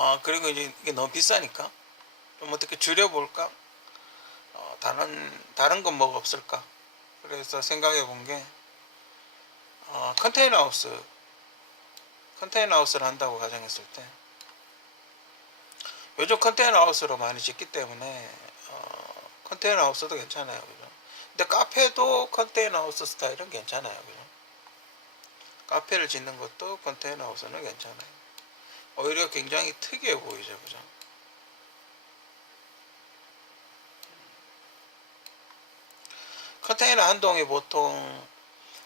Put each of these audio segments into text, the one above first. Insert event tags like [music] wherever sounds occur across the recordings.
아 그리고 이제 이게 너무 비싸니까 좀 어떻게 줄여볼까? 어, 다른 다른 건 뭐가 없을까? 그래서 생각해 본게 어, 컨테이너 하우스 컨테이너 하우스를 한다고 가정했을 때 요즘 컨테이너 하우스로 많이 짓기 때문에 어, 컨테이너 하우스도 괜찮아요, 그죠? 근데 카페도 컨테이너 하우스 스타일은 괜찮아요, 그죠? 카페를 짓는 것도 컨테이너 하우스는 괜찮아요. 오히려 굉장히 특이해 보이죠, 그죠? 컨테이너 한 동에 보통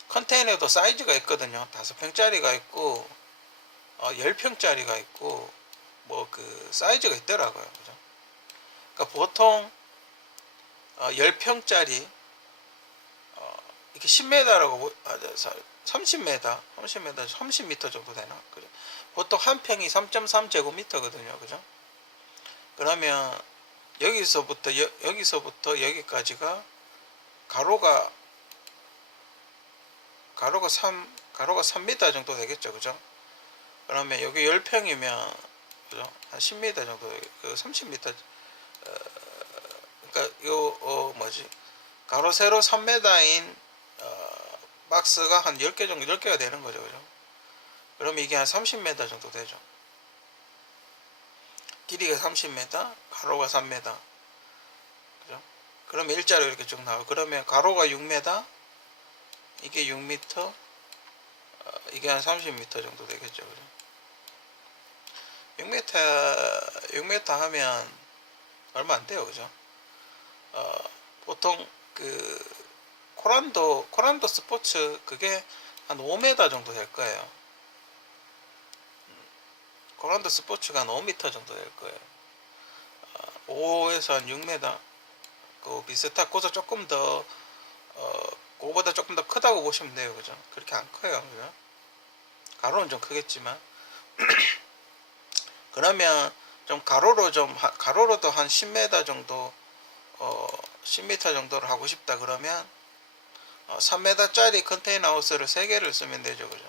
컨테이너도 사이즈가 있거든요. 다섯 평짜리가 있고 어, 10평짜리가 있고 뭐 그 사이즈가 있더라고요. 그죠? 그러니까 보통 어, 10평짜리 어, 이렇게 10m라고 아, 30m, 30m, 30m 정도 되나? 그죠? 보통 한 평이 3.3제곱미터거든요. 그죠? 그러면 여기서부터 여, 여기서부터 여기까지가 가로가 가로가 3 가로가 3m 정도 되겠죠. 그죠? 그러면 여기 10평이면 그죠? 한 10m 정도 그 30m 어, 그러니까 요 어, 뭐지? 가로 세로 3m인 어, 박스가 한 10개 정도 10개가 되는 거죠. 그죠? 그럼 이게 한 30m 정도 되죠. 길이가 30m, 가로가 3m. 그죠? 그러면 일자로 이렇게 쭉 나와요. 그러면 가로가 6m, 이게 6m, 어, 이게 한 30m 정도 되겠죠. 그죠? 6m, 6m 하면 얼마 안 돼요. 그죠? 어, 보통 그 코란도, 코란도 스포츠 그게 한 5m 정도 될 거예요. 코란도 스포츠가 한 5m 정도 될 거예요. 어, 5에서 한 6m. 그 비슷하 고서 조금 더, 어, 그거보다 조금 더 크다고 보시면 돼요. 그죠? 그렇게 안 커요. 그죠? 가로는 좀 크겠지만. [clears throat] 그러면 좀 가로로 좀, 하- 가로로도 한 10m 정도, 어, 10m 정도를 하고 싶다 그러면, 어, 3m짜리 컨테이너 하우스를 3개를 쓰면 되죠. 그죠?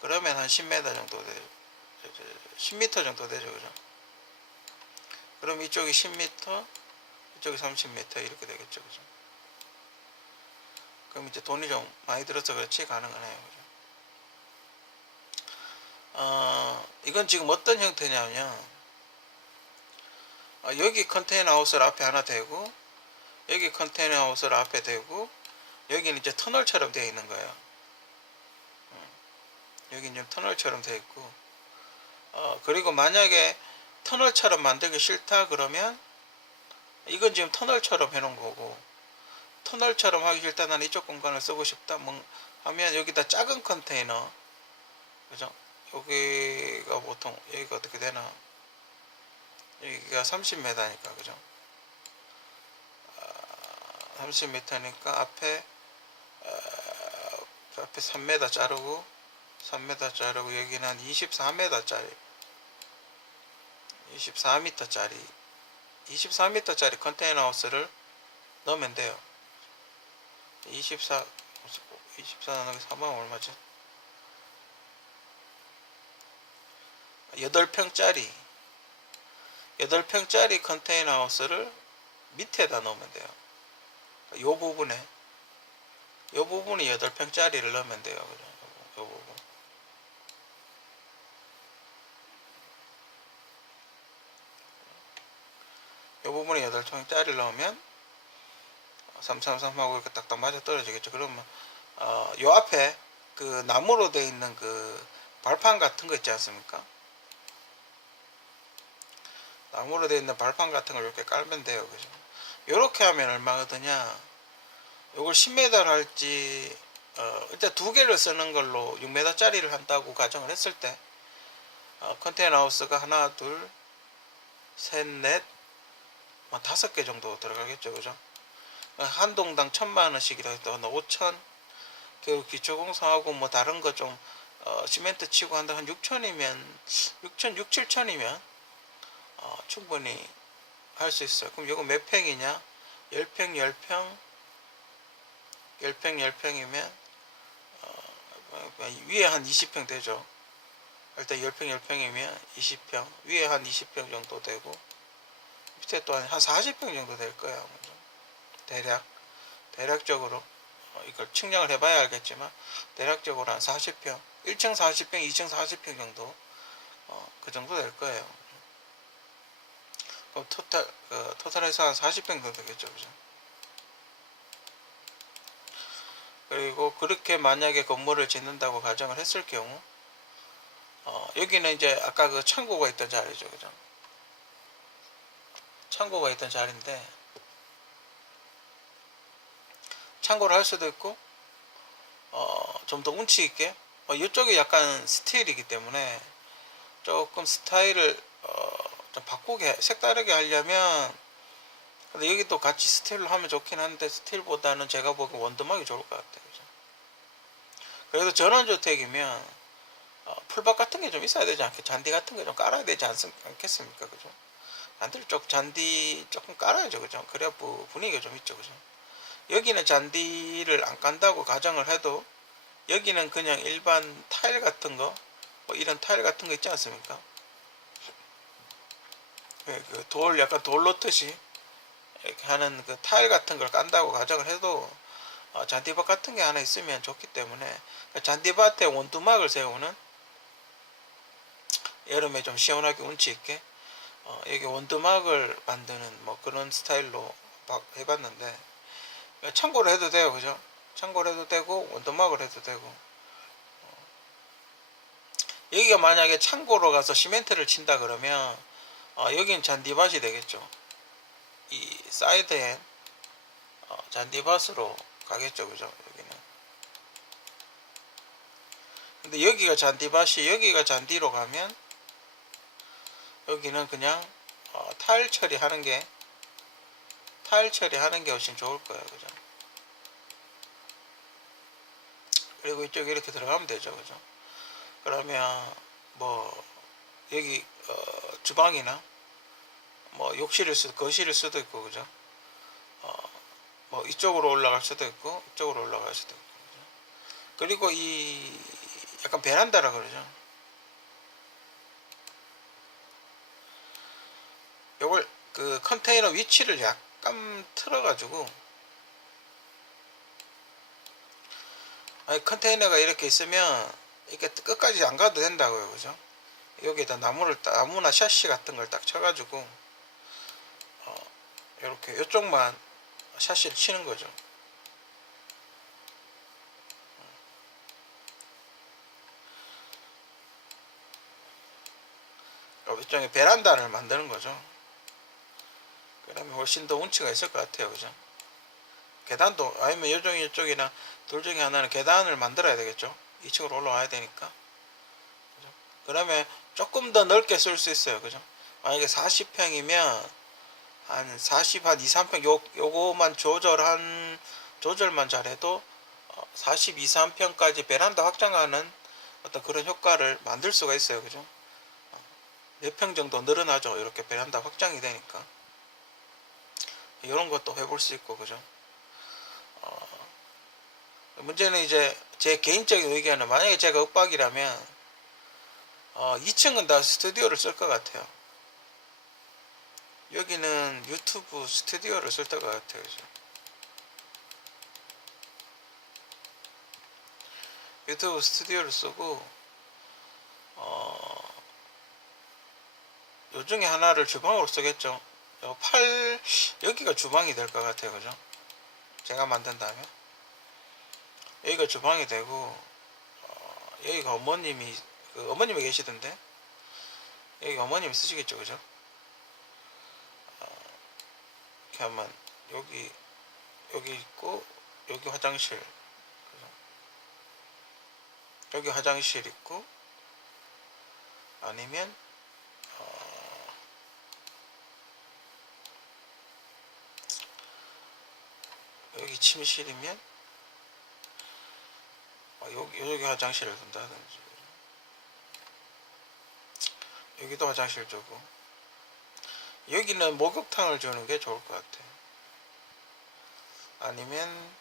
그러면 한 10m 정도 되죠. 10m 정도 되죠. 그죠? 그럼 이쪽이 10m, 이쪽이 30m 이렇게 되겠죠. 그죠? 그럼 이제 돈이 좀 많이 들어서 그렇지 가능하네요. 그죠? 어, 이건 지금 어떤 형태냐면 어, 여기 컨테이너 하우스를 앞에 하나 대고 여기 컨테이너 하우스를 앞에 대고 여기는 이제 터널처럼 되어 있는 거예요. 여기 이제 터널처럼 되어 있고 어, 그리고 만약에 터널처럼 만들기 싫다 그러면 이건 지금 터널처럼 해놓은 거고 터널처럼 하기 싫다 나는 이쪽 공간을 쓰고 싶다 뭐 하면 여기다 작은 컨테이너 그죠? 여기가 보통 여기가 어떻게 되나? 여기가 30m니까 그죠? 아, 30m니까 앞에 아, 앞에 3m 자르고 3m 자르고 여기는 한 24m짜리. 24m짜리. 24m짜리 컨테이너 하우스를 넣으면 돼요. 24 24 나누기 3은 얼마죠? 8평짜리. 8평짜리 컨테이너 하우스를 밑에다 넣으면 돼요. 요 부분에. 요 부분이 8평짜리를 넣으면 돼요. 그죠? 요 부분 이 부분에 8통짜리를 넣으면 333하고 이렇게 딱딱 맞아 떨어지겠죠. 그러면 어, 요 앞에 그 나무로 되어 있는 그 발판 같은 거 있지 않습니까? 나무로 되어 있는 발판 같은 걸 이렇게 깔면 돼요. 그죠? 요렇게 하면 얼마 드냐? 요걸 10m를 할지 어, 일단 두 개를 쓰는 걸로 6m짜리를 한다고 가정을 했을 때 어, 컨테이너 하우스가 하나, 둘, 셋, 넷, 뭐 다섯 개 정도 들어가겠죠, 그죠? 한 동당 천만 원씩이라 해도 한 오천, 그 기초공사하고 뭐 다른 거 좀 어, 시멘트 치고 한다 한 6천이면 6천, 6, 7천이면 어, 충분히 할 수 있어요. 그럼 이거 몇 평이냐? 10평, 10평, 10평, 10평이면 어, 위에 한 20평 되죠. 일단 10평 10평이면 20평 위에 한 20평 정도 되고 또한 40평 정도 될 거예요. 대략 대략적으로. 어, 이걸 측량을 해봐야 알겠지만 대략적으로 한 40평 1층 40평 2층 40평 정도 어, 그 정도 될 거예요. 그럼 토탈 그, 토탈해서 한 40평 정도 되겠죠 그죠? 그리고 그렇게 만약에 건물을 짓는다고 가정을 했을 경우 어, 여기는 이제 아까 그 창고가 있던 자리죠 그죠 창고가 있던 자리인데 창고를 할 수도 있고 어, 좀 더 운치 있게 어, 이쪽이 약간 스틸이기 때문에 조금 스타일을 어, 좀 바꾸게 색다르게 하려면 근데 여기 또 같이 스틸로 하면 좋긴 한데 스틸보다는 제가 보기엔 원두막이 좋을 것 같아요 그죠? 그래도 전원주택이면 어, 풀밭 같은 게 좀 있어야 되지 않겠 잔디 같은 게 좀 깔아야 되지 않, 않겠습니까 그죠? 잔디를 쪽 잔디 조금 깔아야죠 그죠? 그래야 부- 분위기가 좀 있죠 그죠? 여기는 잔디를 안 깐다고 가정을 해도 여기는 그냥 일반 타일 같은 거, 뭐 이런 타일 같은 거 있지 않습니까? 그, 그 돌, 약간 돌 놓듯이 이렇게 하는 그 타일 같은 걸 깐다고 가정을 해도 어, 잔디밭 같은 게 하나 있으면 좋기 때문에 그 잔디밭에 원두막을 세우는 여름에 좀 시원하게 운치 있게 어, 여기 원두막을 만드는 뭐 그런 스타일로 바- 해봤는데 참고로 해도 돼요 그죠? 참고로 해도 되고 원두막을 해도 되고. 어. 여기가 만약에 창고로 가서 시멘트를 친다 그러면 어, 여긴 잔디밭이 되겠죠. 이 사이드엔 어, 잔디밭으로 가겠죠 그죠? 여기는. 근데 여기가 잔디밭이 여기가 잔디로 가면 여기는 그냥 어, 타일 처리하는 게 타일 처리하는 게 훨씬 좋을 거예요. 그죠? 그리고 이쪽에 이렇게 들어가면 되죠. 그죠? 그러면 뭐 여기 어, 주방이나 뭐 욕실일 수도 거실일 수도 있고 그죠? 어, 뭐 이쪽으로 올라갈 수도 있고 이쪽으로 올라갈 수도 있고 그죠? 그리고 이 약간 베란다라 그러죠 요걸 그 컨테이너 위치를 약간 틀어 가지고. 아니 컨테이너가 이렇게 있으면 이렇게 끝까지 안 가도 된다고요 그죠? 여기에다 나무를 딱- 나무나 샤시 같은 걸 딱 쳐가지고 어, 이렇게 이쪽만 샤시를 치는 거죠. 어, 이쪽에 베란다를 만드는 거죠 그러면 훨씬 더 운치가 있을 것 같아요. 그죠? 계단도 아니면 이쪽이 이쪽이나 둘 중에 하나는 계단을 만들어야 되겠죠? 2층으로 올라와야 되니까. 그죠? 그러면 조금 더 넓게 쓸 수 있어요. 그죠? 만약에 40평이면 한 40, 한 2, 3평 요, 요거만 조절한 조절만 잘해도 42, 3평까지 베란다 확장하는 어떤 그런 효과를 만들 수가 있어요. 그죠? 몇 평 정도 늘어나죠. 이렇게 베란다 확장이 되니까 이런 것도 해볼 수 있고 그죠? 어, 문제는 이제 제 개인적인 의견은 만약에 제가 윽박이라면 어, 2층은 다 스튜디오를 쓸 것 같아요. 여기는 유튜브 스튜디오를 쓸 것 같아요 그죠? 유튜브 스튜디오를 쓰고 어, 요 중에 하나를 주방으로 쓰겠죠. 요 팔 여기가 주방이 될 것 같아요. 그죠? 제가 만든다면. 여기가 주방이 되고 어, 여기가 어머님이 그 어머님이 계시던데? 여기 어머님이 쓰시겠죠. 그죠? 어, 이렇게 하면 여기 여기 있고 여기 화장실. 그죠? 여기 화장실 있고 아니면 여기 침실이면 어, 여기 여기 화장실을 둔다든지 여기도 화장실 주고 여기는 목욕탕을 주는 게 좋을 것 같아. 아니면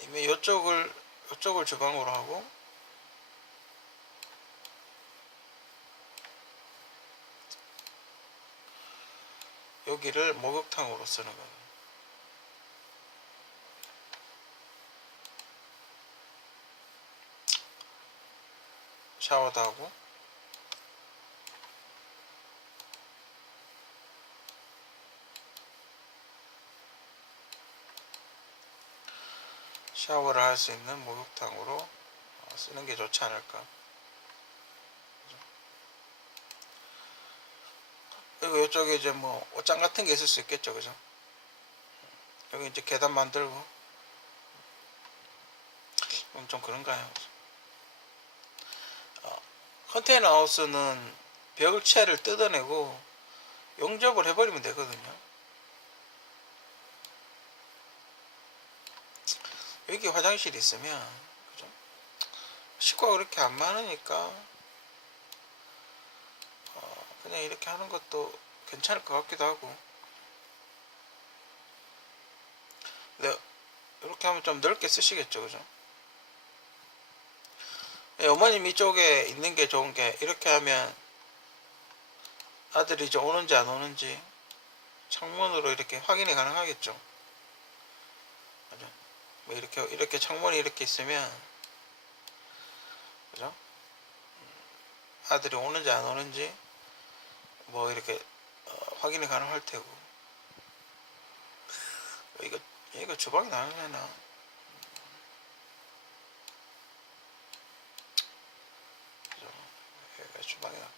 아니면 이쪽을 이쪽을 주방으로 하고 여기를 목욕탕으로 쓰는 거예요. 샤워도 하고 샤워를 할 수 있는 목욕탕으로 어, 쓰는 게 좋지 않을까. 그리고 이쪽에 이제 뭐 옷장 같은 게 있을 수 있겠죠, 그죠? 여기 이제 계단 만들고 좀 그런가요? 어, 컨테이너 하우스는 벽체를 뜯어내고 용접을 해버리면 되거든요. 여기 화장실이 있으면 그죠? 식구가 그렇게 안 많으니까 어, 그냥 이렇게 하는 것도 괜찮을 것 같기도 하고 근데 이렇게 하면 좀 넓게 쓰시겠죠 그죠? 예, 어머님 이쪽에 있는 게 좋은 게 이렇게 하면 아들이 이제 오는지 안 오는지 창문으로 이렇게 확인이 가능하겠죠. 그죠? 뭐 이렇게 이렇게 창문이 이렇게 있으면 그죠? 음, 아들이 오는지 안 오는지 뭐 이렇게 어, 확인이 가능할 테고 이거 이거 주방이 나오려나 그죠? 여기가 주방이 나.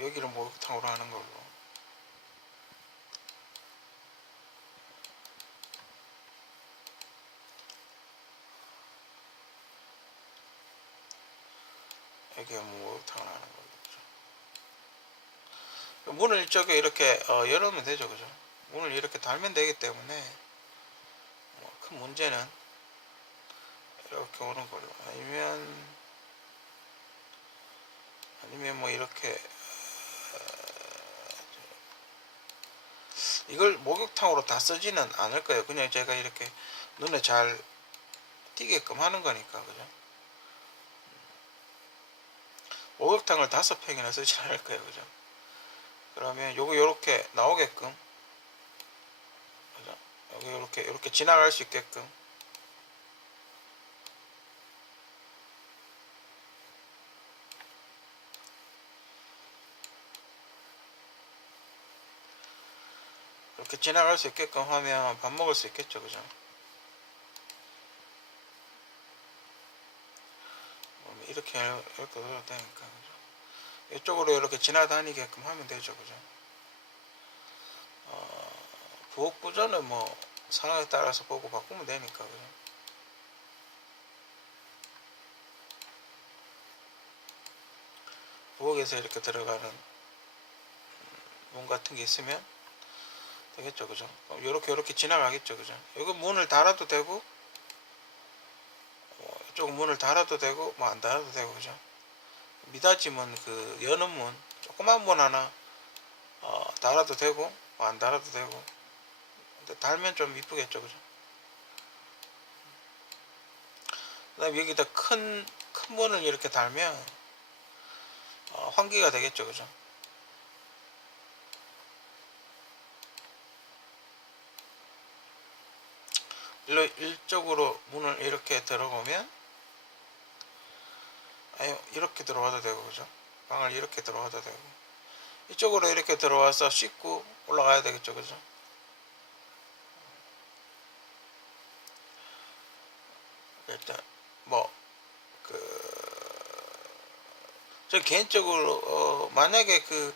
여기를 목욕탕으로 하는 걸로. 여기가 목욕탕을 하는. 그죠? 문을 이쪽에 이렇게 어, 열으면 되죠, 그죠? 문을 이렇게 달면 되기 때문에 뭐 큰 문제는 이렇게 오는 걸로. 아니면 아니면 뭐 이렇게 어, 이걸 목욕탕으로 다 쓰지는 않을 거예요. 그냥 제가 이렇게 눈에 잘 띄게끔 하는 거니까 그죠? 목욕탕을 다섯 평이나 쓰지 않을 거예요, 그죠? 그러면 요거 요렇게 나오게끔 그죠? 여기 요렇게 요렇게 지나갈 수 있게끔 이렇게 지나갈 수 있게끔 하면 밥 먹을 수 있겠죠, 그죠? 뭐 이렇게 이렇게 되니까? 이쪽으로 이렇게 지나다니게끔 하면 되죠, 그죠? 어, 부엌 부전은 뭐 상황에 따라서 보고 바꾸면 되니까, 그죠? 부엌에서 이렇게 들어가는 음, 문 같은 게 있으면 되겠죠, 그죠? 이렇게 이렇게 지나가겠죠, 그죠? 이거 문을 달아도 되고, 어, 이쪽 문을 달아도 되고, 뭐 안 달아도 되고, 그죠? 미닫이 문, 그 여는 문, 조그만 문 하나 어, 달아도 되고, 뭐 안 달아도 되고. 근데 달면 좀 이쁘겠죠, 그죠? 그 다음 여기다 큰, 큰 문을 이렇게 달면 어, 환기가 되겠죠, 그죠? 일로 일쪽으로 문을 이렇게 들어오면 아니 이렇게 들어와도 되고 그죠? 방을 이렇게 들어와도 되고. 이쪽으로 이렇게 들어와서 씻고 올라가야 되겠죠 그죠? 일단 뭐그저 개인적으로 어 만약에 그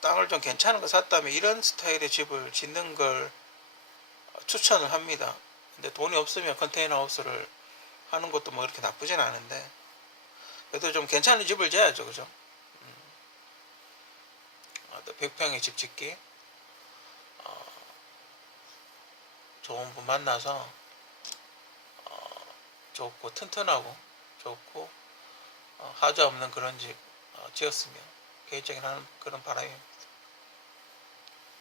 땅을 좀 괜찮은 거 샀다면 이런 스타일의 집을 짓는 걸 추천을 합니다. 근데 돈이 없으면 컨테이너 하우스를 하는 것도 뭐 그렇게 나쁘진 않은데 그래도 좀 괜찮은 집을 지어야죠 그죠 음. 아, 또 100평의 집 짓기 어, 좋은 분 만나서 어, 좋고 튼튼하고 좋고 어, 하자 없는 그런 집 어, 지었으면 하는 그런 바람이